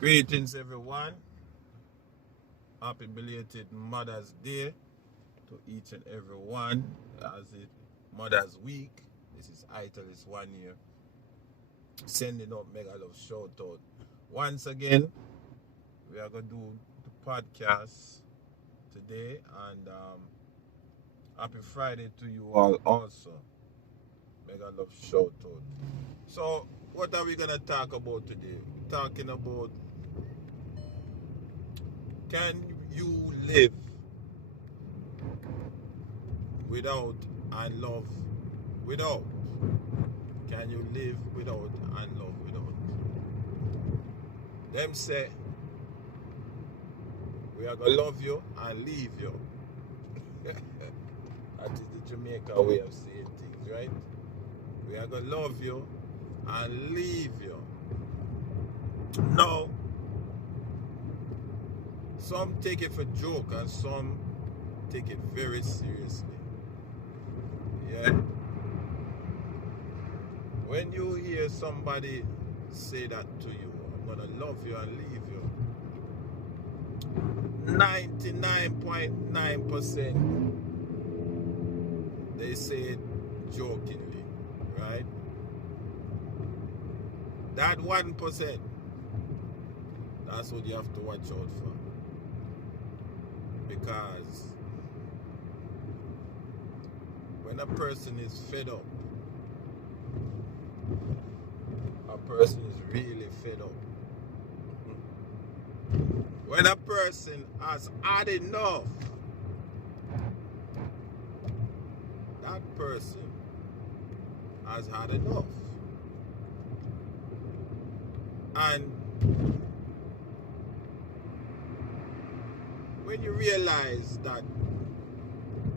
Greetings, everyone. Happy belated Mother's Day to each and every one. As it Mother's Week, this is Italy's 1 year. Sending up mega love shout out. Once again, we are going to do the podcast today, and happy Friday to you all also. Mega love shout out. So, what are we going to talk about today? We're talking about, can you live without and love without? Can you live without and love without? Them say, we are going to love you and leave you. That is the Jamaican way of saying things, right? We are going to love you and leave you. No. Some take it for joke and some take it very seriously. Yeah. When you hear somebody say that to you, I'm gonna love you and leave you, 99.9% they say it jokingly, right? That 1%, that's what you have to watch out for. Because when a person is fed up, a person is really fed up. When a person has had enough, that person has had enough. And when you realize that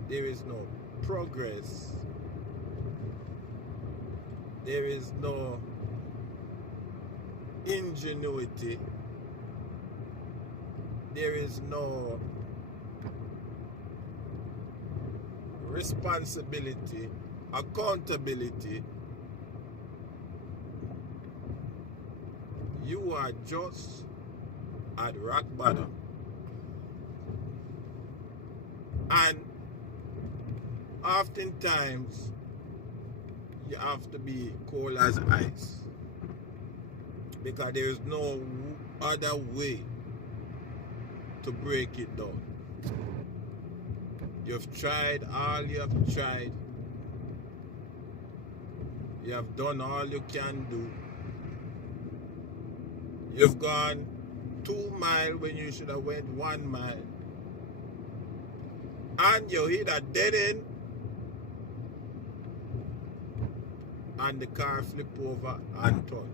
there is no progress, there is no ingenuity, there is no responsibility, accountability, you are just at rock bottom. And oftentimes you have to be cold as ice, because there is no other way to break it down. You've tried all you have tried. You have done all you can do. You've gone 2 miles when you should have went 1 mile. And you hit a dead end and the car flip over and turn.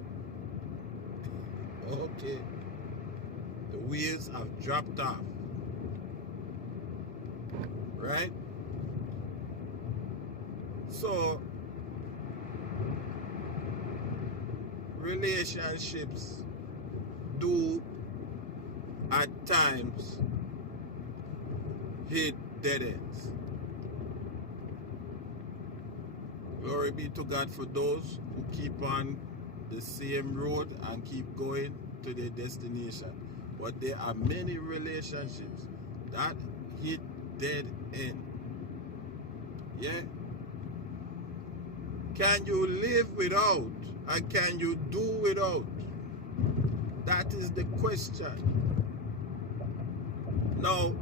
Okay. The wheels have dropped off. Right? So, relationships do at times hit dead ends. Glory be to God for those who keep on the same road and keep going to their destination. But there are many relationships that hit dead end. Yeah? Can you live without and can you do without? That is the question. Now,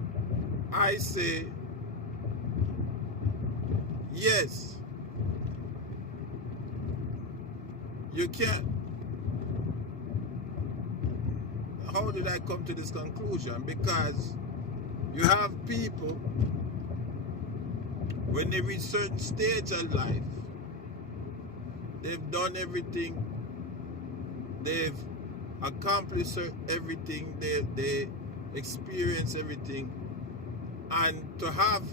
I say yes. You can. How did I come to this conclusion? Because you have people, when they reach certain stage of life, they've done everything, they've accomplished everything, they experience everything, and to have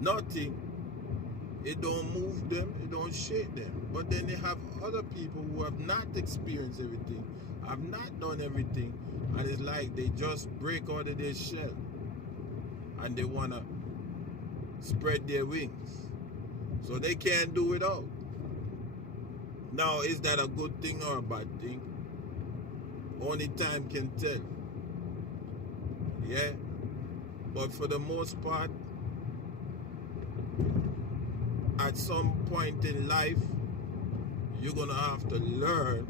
nothing, it don't move them, it don't shake them. But then they have other people who have not experienced everything, have not done everything, and it's like they just break out of their shell and they want to spread their wings. So they can't do it all. Now, is that a good thing or a bad thing? Only time can tell. Yeah? But for the most part, at some point in life, you're gonna have to learn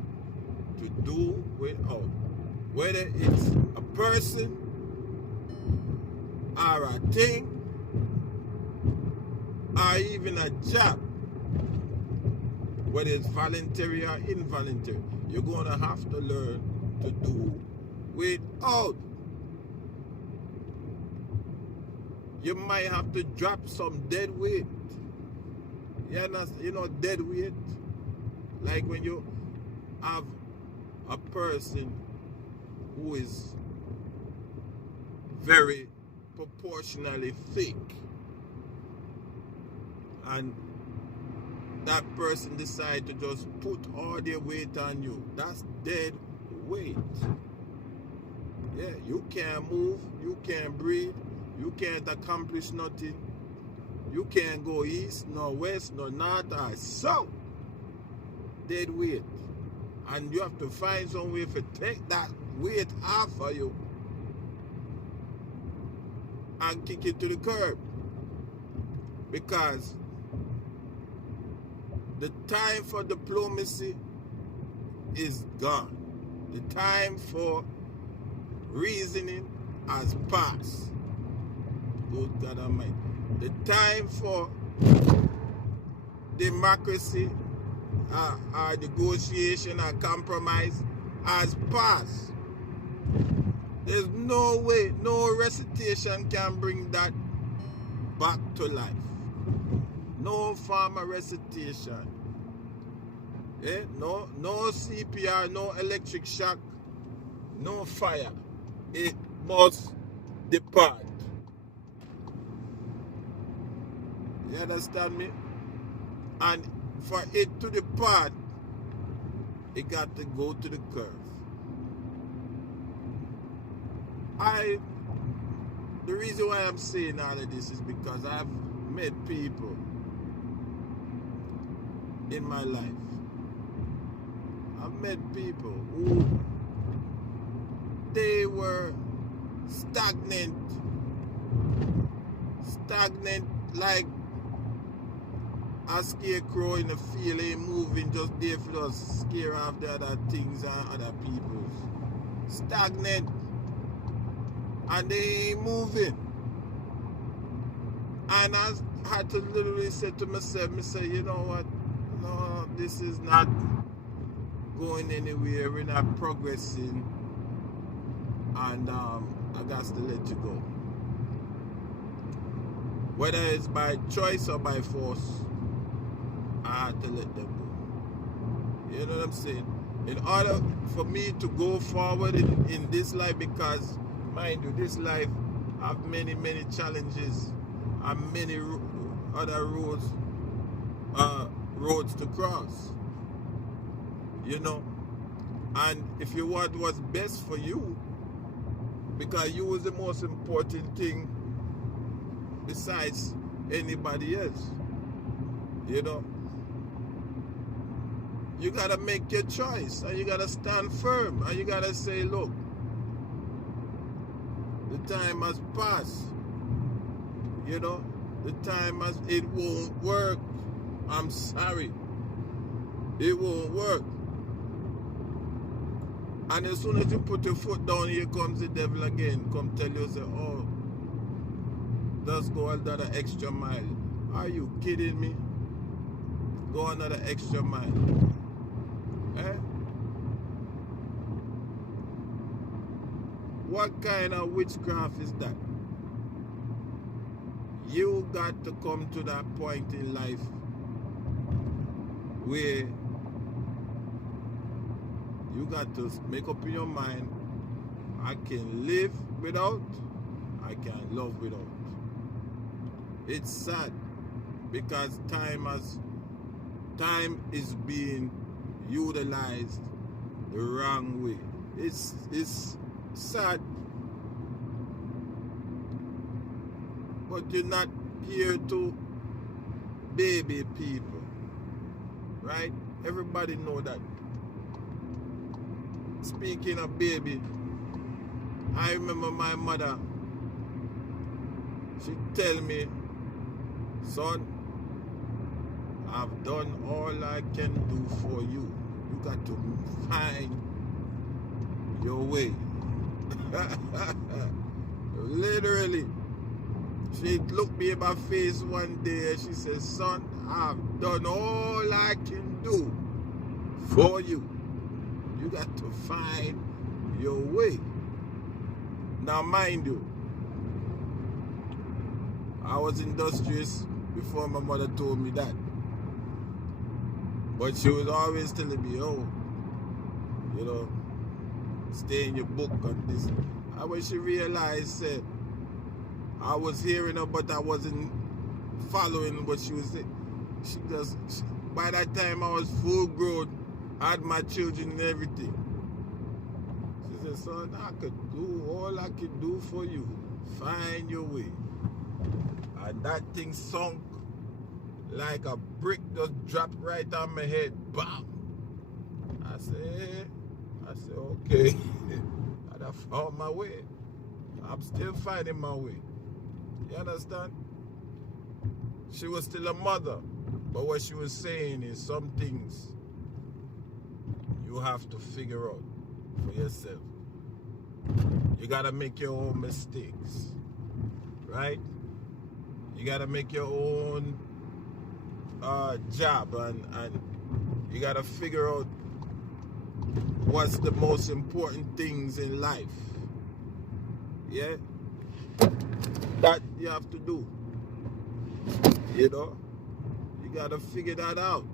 to do without. Whether it's a person or a thing or even a job, whether it's voluntary or involuntary, you're gonna have to learn to do without. You might have to drop some dead weight. You know dead weight? Like when you have a person who is very proportionally thick, and that person decide to just put all their weight on you. That's dead weight. Yeah, you can't move, you can't breathe, you can't accomplish nothing. You can't go east, nor west, nor north, or south. Dead weight. And you have to find some way to take that weight off of you and kick it to the curb. Because the time for diplomacy is gone. The time for reasoning has passed. Good God Almighty. The time for democracy or negotiation or compromise has passed. There's no way, no recitation can bring that back to life. No form of recitation. Yeah? No CPR, no electric shock, no fire. It must depart. You understand me? And for it to depart, it got to go to the curve. The reason why I'm saying all of this is because I've met people in my life. I've met people who they were stagnant like a scarecrow in the field, ain't moving, just there for us scare off the other things and other people. Stagnant. And they ain't moving. And I had to literally say to myself, you know what? No, this is not going anywhere. We're not progressing. And I got to let you go. Whether it's by choice or by force, I had to let them go. You know what I'm saying? In order for me to go forward in this life, because mind you, this life have many challenges and many other roads to cross. You know, and if you want what's best for you, because you was the most important thing besides anybody else, you know, you gotta make your choice and you gotta stand firm and you gotta say, look, the time has passed. You know, the time has, it won't work. I'm sorry. It won't work. And as soon as you put your foot down, here comes the devil again. Come tell you, say, oh, just go another extra mile. Are you kidding me? Go another extra mile. Eh? What kind of witchcraft is that? You got to come to that point in life where you got to make up in your mind, I can live without, I can love without. It's sad because time is being utilized the wrong way. It's sad, but you're not here to baby people, right? Everybody know that. speaking of baby, I remember my mother, she tell me, son, I've done all I can do for you. You got to find your way. Literally. She looked me in my face one day and she said, son, I've done all I can do for you. You got to find your way. Now mind you, I was industrious before my mother told me that. But she was always telling me, oh, you know, stay in your book and this. And when she realized that I was hearing her, but I wasn't following what she was saying, by that time I was full grown, I had my children and everything. She said, son, I could do all I could do for you. Find your way. And that thing sunk like a brick, just dropped right on my head. Bam! I said, okay. And I found my way. I'm still finding my way. You understand? She was still a mother. But what she was saying is some things you have to figure out for yourself. You gotta make your own mistakes. Right? You gotta make your own job and you gotta figure out what's the most important things in life. Yeah? That you have to do. You know? You gotta figure that out.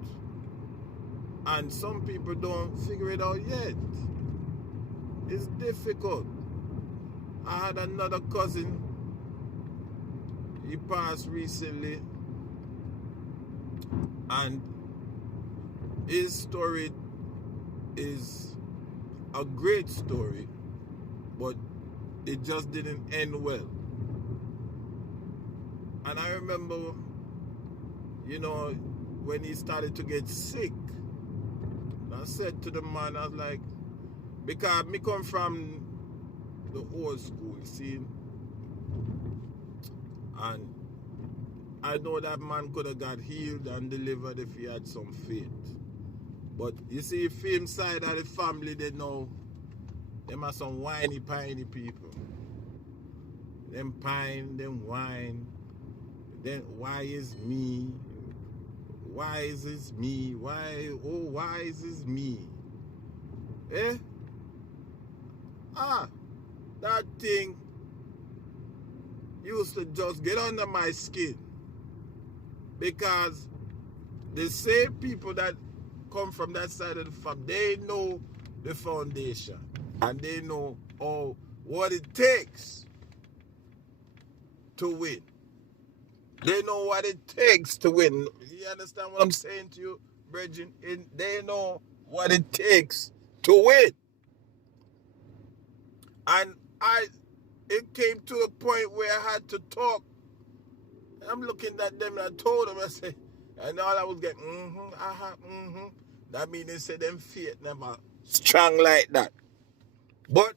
And some people don't figure it out yet. It's difficult. I had another cousin. He passed recently. And his story is a great story, but it just didn't end well. And I remember, you know, when he started to get sick, I said to the man, I was like, because me come from the old school, see, and I know that man could have got healed and delivered if he had some faith. But you see, film side of the family, they know them are some whiny, piney people. Them pine, them whine. Then why is me? Why is this me? Why is this me? Eh? That thing used to just get under my skin. Because the same people that come from that side of the family, they know the foundation. And they know what it takes to win. They know what it takes to win. You understand what I'm saying to you, Bridget? They know what it takes to win. And it came to a point where I had to talk. I'm looking at them and I told them, I said, and all I was getting, That means they said them faith never strong like that. But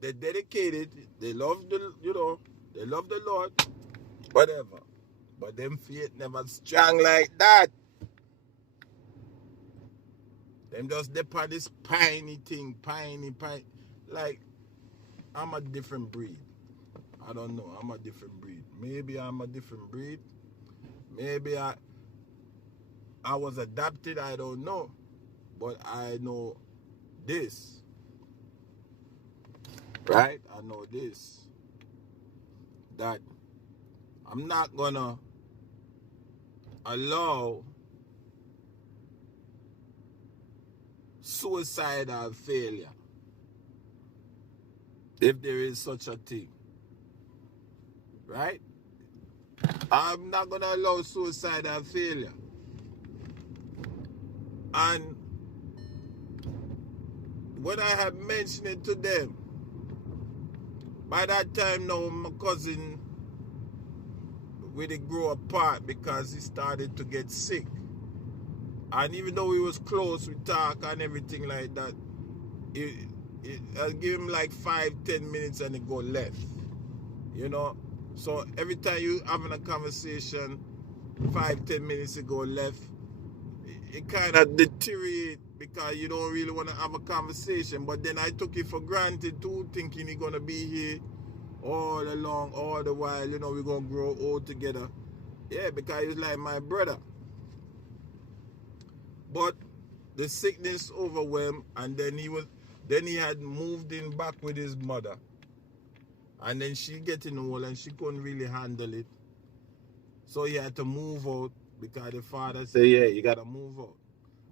they're dedicated, they love they love the Lord, whatever. But them faith never strong like that. Them just depend this piney thing, piney. Like, I'm a different breed. I don't know, I'm a different breed. Maybe I'm a different breed. Maybe I was adopted, I don't know. But I know this. Right? I know this. That I'm not gonna allow suicidal failure, if there is such a thing. Right? I'm not gonna allow suicidal failure. And when I had mentioned it to them, by that time now my cousin, we did grow apart because he started to get sick. And even though we was close, we talk and everything like that, I give him like 5-10 minutes and it go left. You know? So every time you having a conversation, 5-10 minutes it go left, it kind of deteriorate because you don't really want to have a conversation. But then I took it for granted too, thinking he's gonna be here all along, all the while, you know, we're gonna grow old together. Yeah, because he's like my brother. But the sickness overwhelmed, and then he had moved in back with his mother. And then she getting old and she couldn't really handle it. So he had to move out because the father said, yeah, you gotta move out.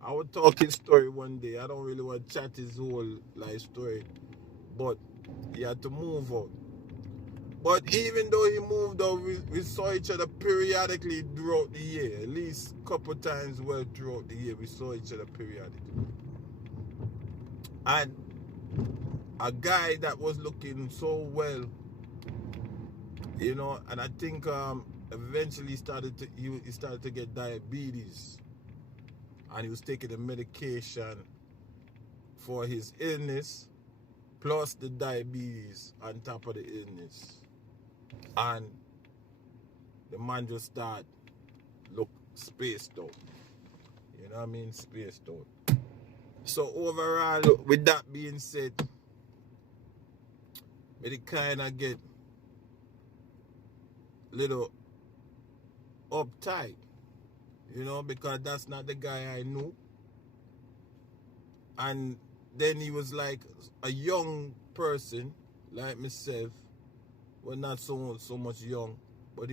I would talk his story one day. I don't really want to chat his whole life story. But he had to move out. But even though he moved out, we saw each other periodically throughout the year. At least a couple times throughout the year, we saw each other periodically. And a guy that was looking so well, you know, and I think eventually he started to get diabetes, and he was taking the medication for his illness plus the diabetes on top of the illness, and the man just started look spaced out. You know what I mean? Spaced out. So overall, with that being said, it kind of get little uptight, you know, because that's not the guy I knew. And then he was like a young person, like myself. Well, not so much young, but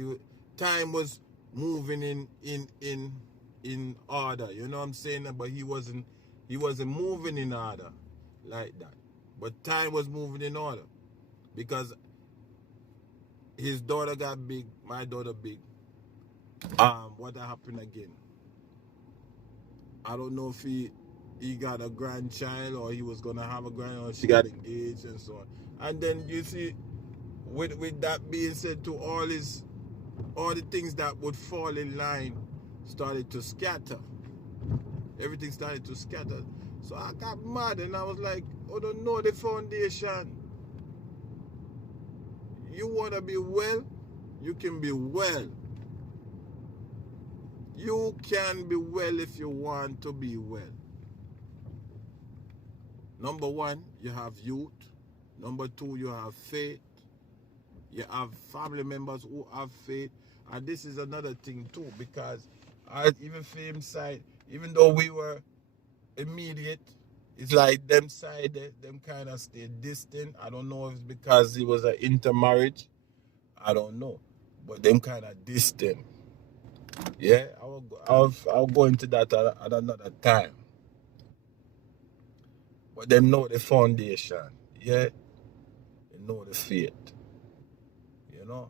time was moving in order. You know what I'm saying? But he wasn't moving in order like that. But time was moving in order because his daughter got big, my daughter big. What happened again? I don't know if he got a grandchild or he was gonna have a grandchild, or she got engaged and so on. And then you see, with that being said, to all the things that would fall in line started to scatter. Everything started to scatter. So I got mad and I was like, oh, don't know the foundation. You wanna be well, you can be well. You can be well if you want to be well. Number one, you have youth. Number two, you have faith. You have family members who have faith. And this is another thing too, because even fame side, even though we were immediate, it's like them side, them kind of stayed distant. I don't know if it's because it was an intermarriage. I don't know. But them kind of distant. Yeah, I'll go into that at another time. But them know the foundation. Yeah, they know the faith. You know?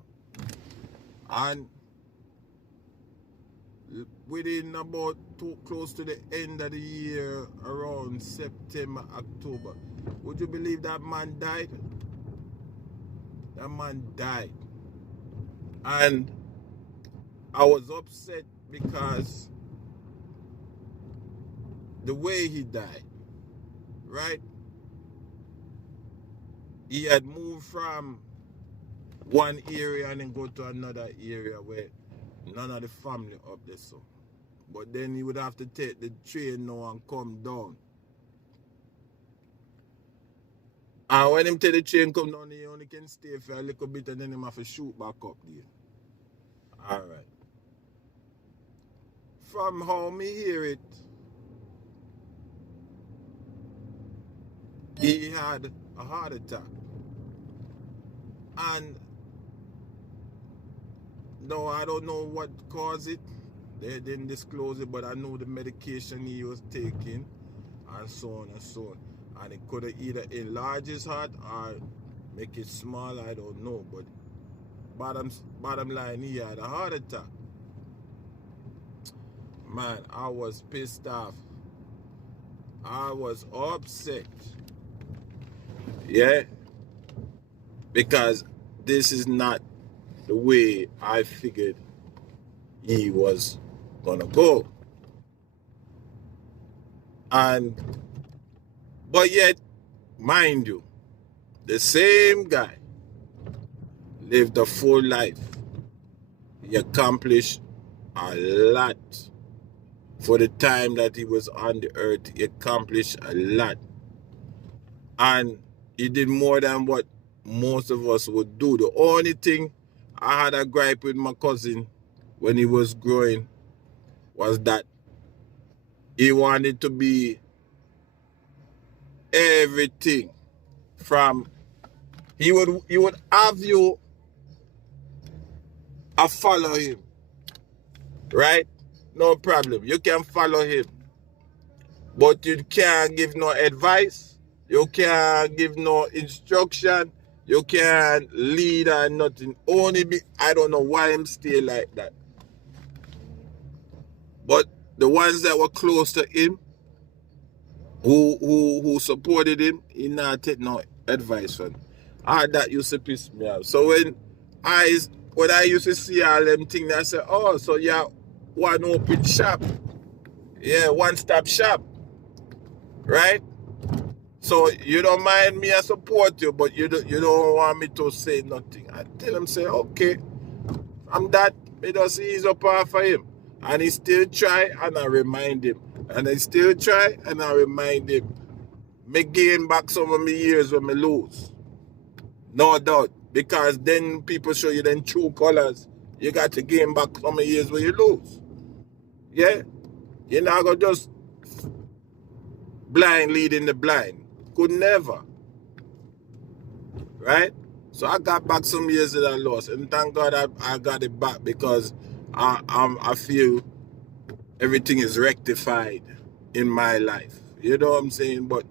And within about close to the end of the year, around September, October, would you believe that man died? That man died. And I was upset because the way he died, right? He had moved from one area and then go to another area where none of the family up there, so. But then he would have to take the train now and come down. And when him take the train come down, he only can stay for a little bit and then him have to shoot back up there. Alright. From how me hear it, he had a heart attack. And no, I don't know what caused it. They didn't disclose it, but I know the medication he was taking and so on and so on. And it could have either enlarged his heart or make it small, I don't know. But bottom line, he had a heart attack. Man, I was pissed off. I was upset. Yeah? Because this is not the way I figured he was gonna go. But yet, mind you, the same guy lived a full life. He accomplished a lot for the time that he was on the earth. He accomplished a lot. And he did more than what most of us would do. The only thing I had a gripe with my cousin when he was growing was that he wanted to be everything. From he would have you follow him, right? No problem. You can follow him, but you can't give no advice. You can't give no instruction. You can't lead or nothing. Only be, I don't know why I'm still like that. But the ones that were close to him, who supported him, he not take no advice from. That used to piss me off. So when I used to see all them things, I said, oh, so yeah, one open shop. Yeah, one-stop shop. Right? So you don't mind me, I support you, but you don't want me to say nothing. I tell him, say, okay, I'm that, me just ease up off of him. And he still try, and I remind him. And I still try, and I remind him. Me gain back some of my years when me lose. No doubt. Because then people show you them true colors. You got to gain back some of the years when you lose. Yeah? You're not going to just blind leading the blind. Could never. Right? So I got back some years that I lost. And thank God I got it back because I feel everything is rectified in my life. You know what I'm saying? But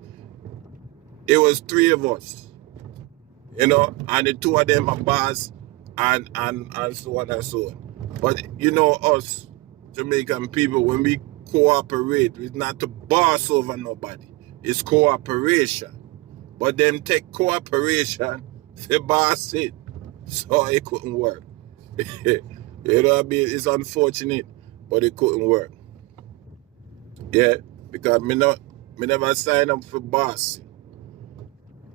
it was three of us. You know, and the two of them are boss and so on and so on. But you know us, Jamaican people, when we cooperate, it's not to boss over nobody. It's cooperation. But them take cooperation to boss it. So it couldn't work. You know what I mean? It's unfortunate, but it couldn't work. Yeah, because me never sign up for boss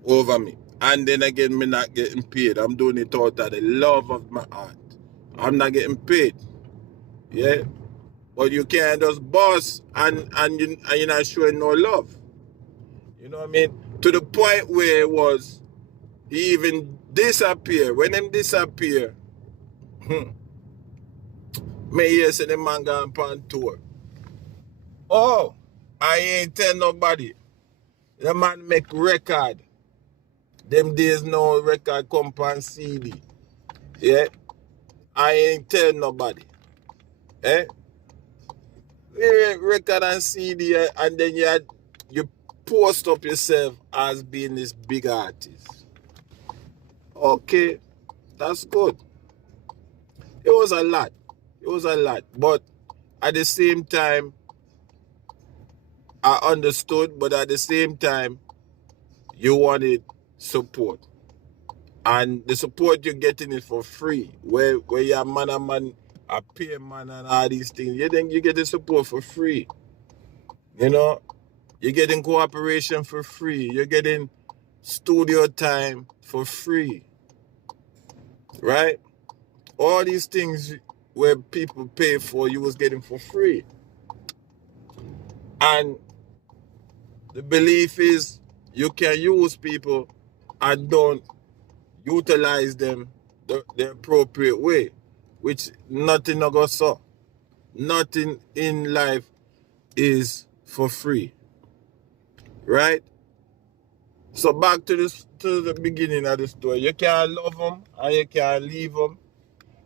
over me. And then again, me not getting paid. I'm doing it out of the love of my heart. I'm not getting paid. Yeah? But you can't just boss and you're not showing no love. You know what I mean? To the point where it was, he even disappear. When him disappear, me hear say the man gone on tour. Oh, I ain't tell nobody. The man make record. Them days no record come on CD. Yeah? I ain't tell nobody. Eh? Record and CD, and then you post up yourself as being this big artist. Okay, that's good. It was a lot. It was a lot. But at the same time, I understood, but at the same time, you wanted support. And the support you're getting is for free. Where you're man and man, a peer man and all these things, you think you get the support for free. You know? You're getting cooperation for free. You're getting studio time for free. Right? All these things where people pay for, you was getting for free. And the belief is you can use people and don't utilize them the appropriate way, which nothing no go so. Nothing in life is for free. Right? So back to the beginning of the story. You can't love them and you can't leave them.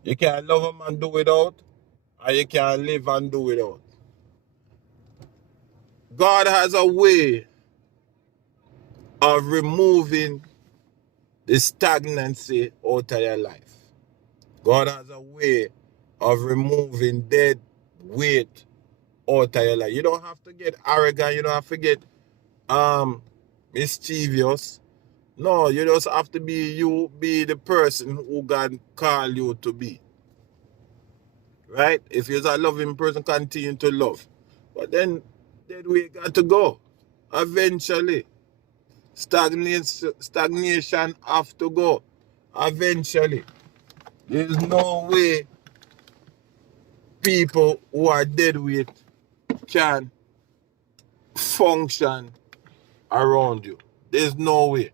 You can't love them and do without, and you can't live and do without. God has a way of removing the stagnancy out of your life. God has a way of removing dead weight out of your life. You don't have to get arrogant. You don't have to get mischievous. No, you just have to be the person who God called you to be. Right? If you're a loving person, continue to love. But then we got to go. Eventually. Stagnation have to go eventually. There's no way people who are dead weight can function around you. There's no way.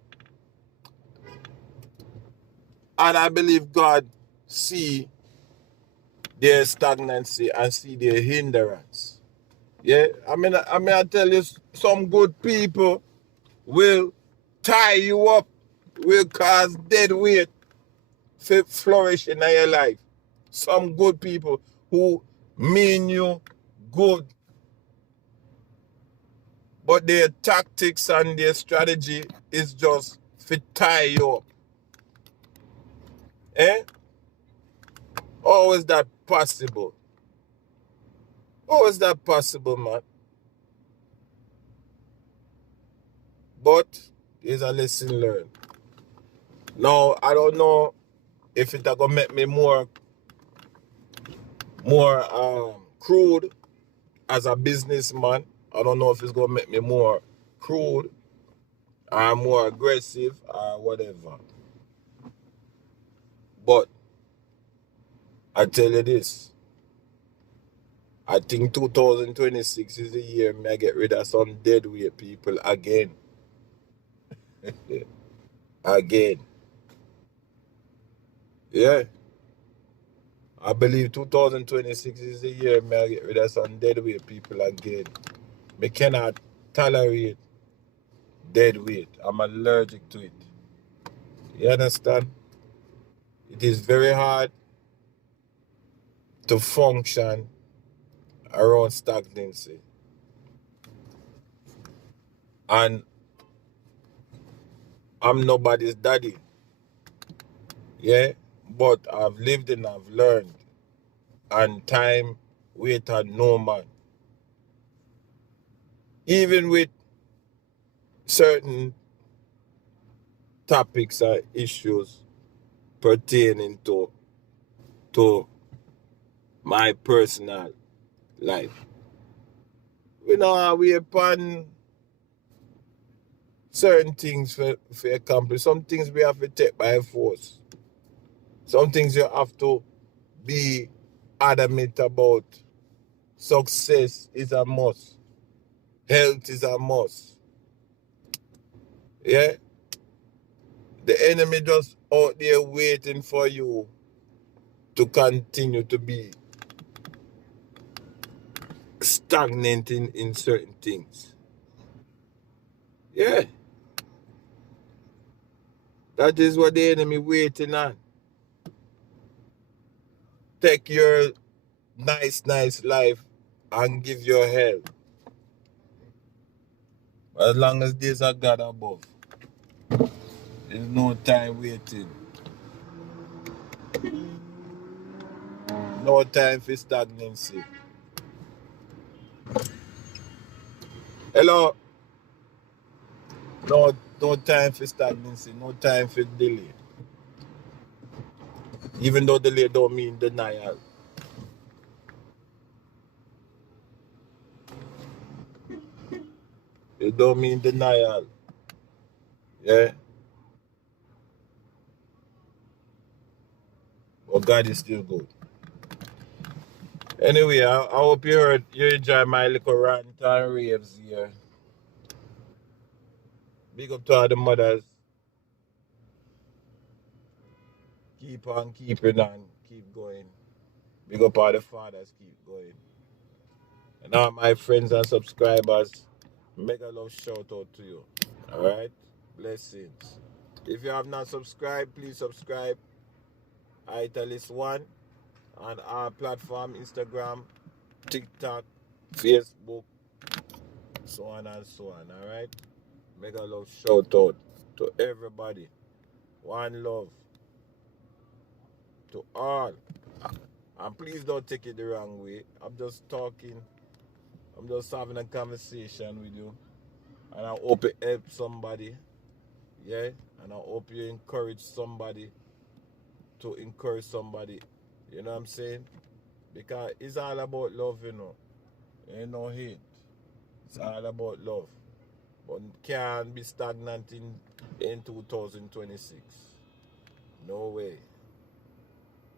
And I believe God see their stagnancy and see their hindrance. Yeah, I tell you, some good people will tie you up, will cause dead weight to flourish in your life. Some good people who mean you good, but their tactics and their strategy is just to tie you up. Eh? How is that possible? How is that possible, man? But there's a lesson learned. Now, I don't know if it's gonna make me more crude as a businessman. I don't know if it's gonna make me more crude or more aggressive or whatever. But I tell you this, I think 2026 is the year me I get rid of some dead weight people again. Again. Yeah. I believe 2026 is the year me I get rid of some dead weight people again. Me cannot tolerate dead weight. I'm allergic to it. You understand? It is very hard to function around stagnancy. And I'm nobody's daddy. Yeah? But I've lived and I've learned. And time waited no man. Even with certain topics or issues pertaining to my personal life. We know how we upon certain things for accomplish. Some things we have to take by force. Some things you have to be adamant about. Success is a must. Health is a must. Yeah? The enemy just out there waiting for you to continue to be stagnant in certain things. Yeah. That is what the enemy waiting on. Take your nice life and give your hell. As long as there's a God above, there's no time waiting. No time for stagnancy. Hello? No time for stagnancy. No time for delay. Even though delay don't mean denial. It don't mean denial. Yeah? But God is still good. Anyway, I hope you enjoy my little rant and raves here. Big up to all the mothers. Keep on keeping on. Keep going. Big up all the fathers. Keep going. And all my friends and subscribers, mega love shout out to you. Alright? Blessings. If you have not subscribed, please subscribe. Italist1 on our platform, Instagram, TikTok, Facebook, so on and so on. Alright? Mega love shout out to everybody. One love to all. And please don't take it the wrong way. I'm just talking. I'm just having a conversation with you. And I hope it helps somebody. Yeah? And I hope you encourage somebody to encourage somebody. You know what I'm saying? Because it's all about love, you know. Ain't no hate. It's all about love. but can't be stagnant in 2026. No way.